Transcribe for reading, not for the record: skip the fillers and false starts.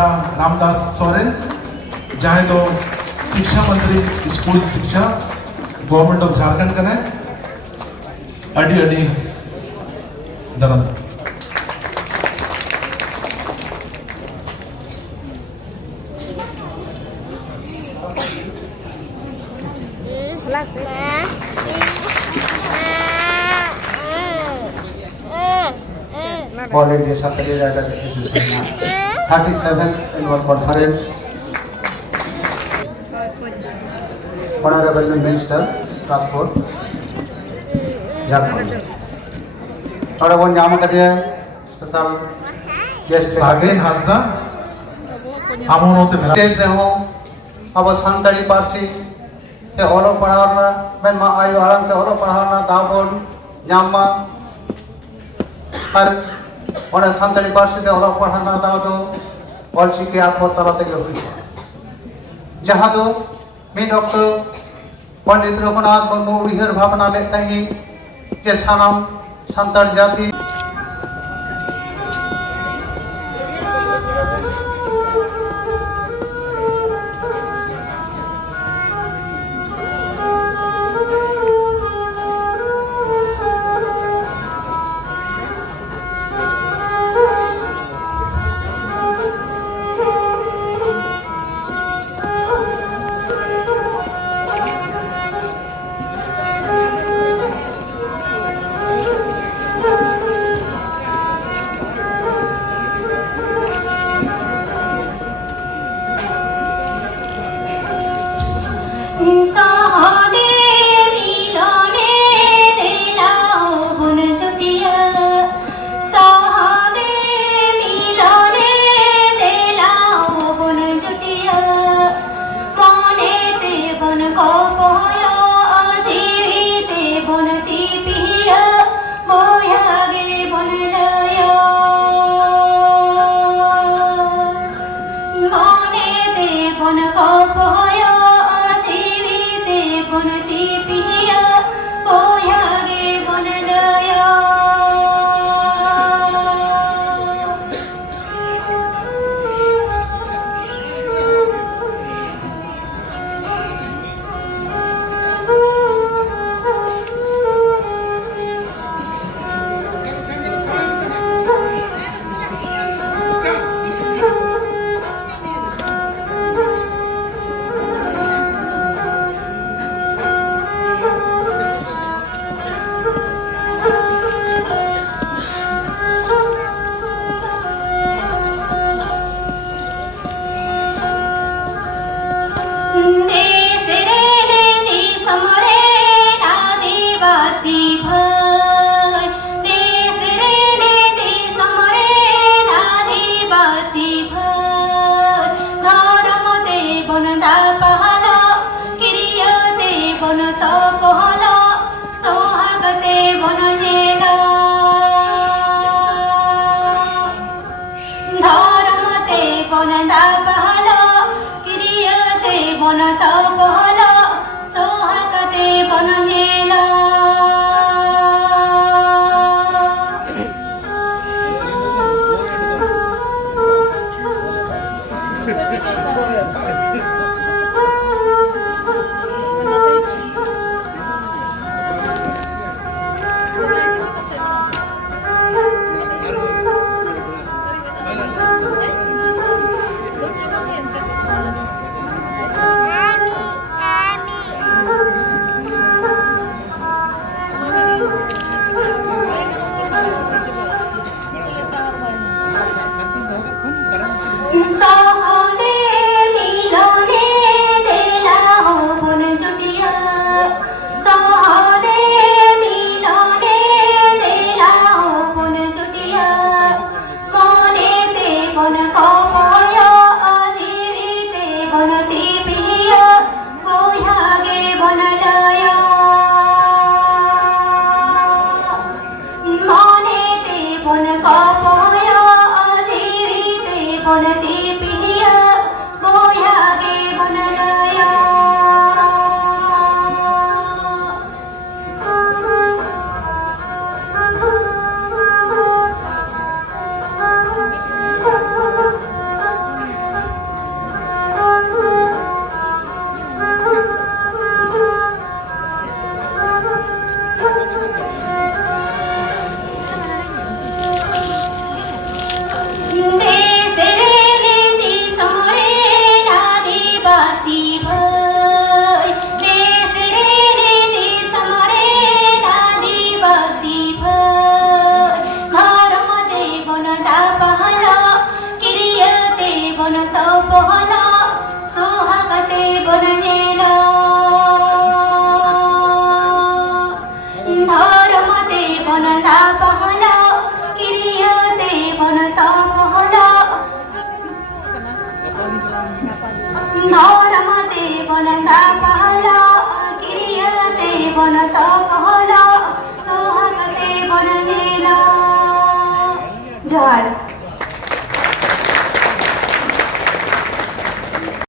मेरा रामदास सोरेन जहाँ तो शिक्षा मंत्री स्कूल शिक्षा गवर्नमेंट ऑफ झारखंड का है अडी अडी दरन All India Satellite Riders Association 37th Annual Conference. Honorable Minister Transport Jharkhand. Honorable Jamakadiya Special Guest सागेन Hansda आमोनोते मेरा State रहो अब संताली पार्सी ते ओलो पढ़ाना बेन मा आयु आरंग ते ओलो पढ़ाना दाबोन जामा हर और संताली पार्सी ते ओलो पढ़ाना दादो ऑलचिके आखोर तला तक हुई जहाँ दो मिन वक्त पंडित रघुनाथ मुर्मू उयहर भावना लेते ही जे सानाम संताल जाति बनता पहला सोहागते बननेला धर्मते बनता पहला किरियते बनता पहला धर्मते बनता पहला किरियते बनता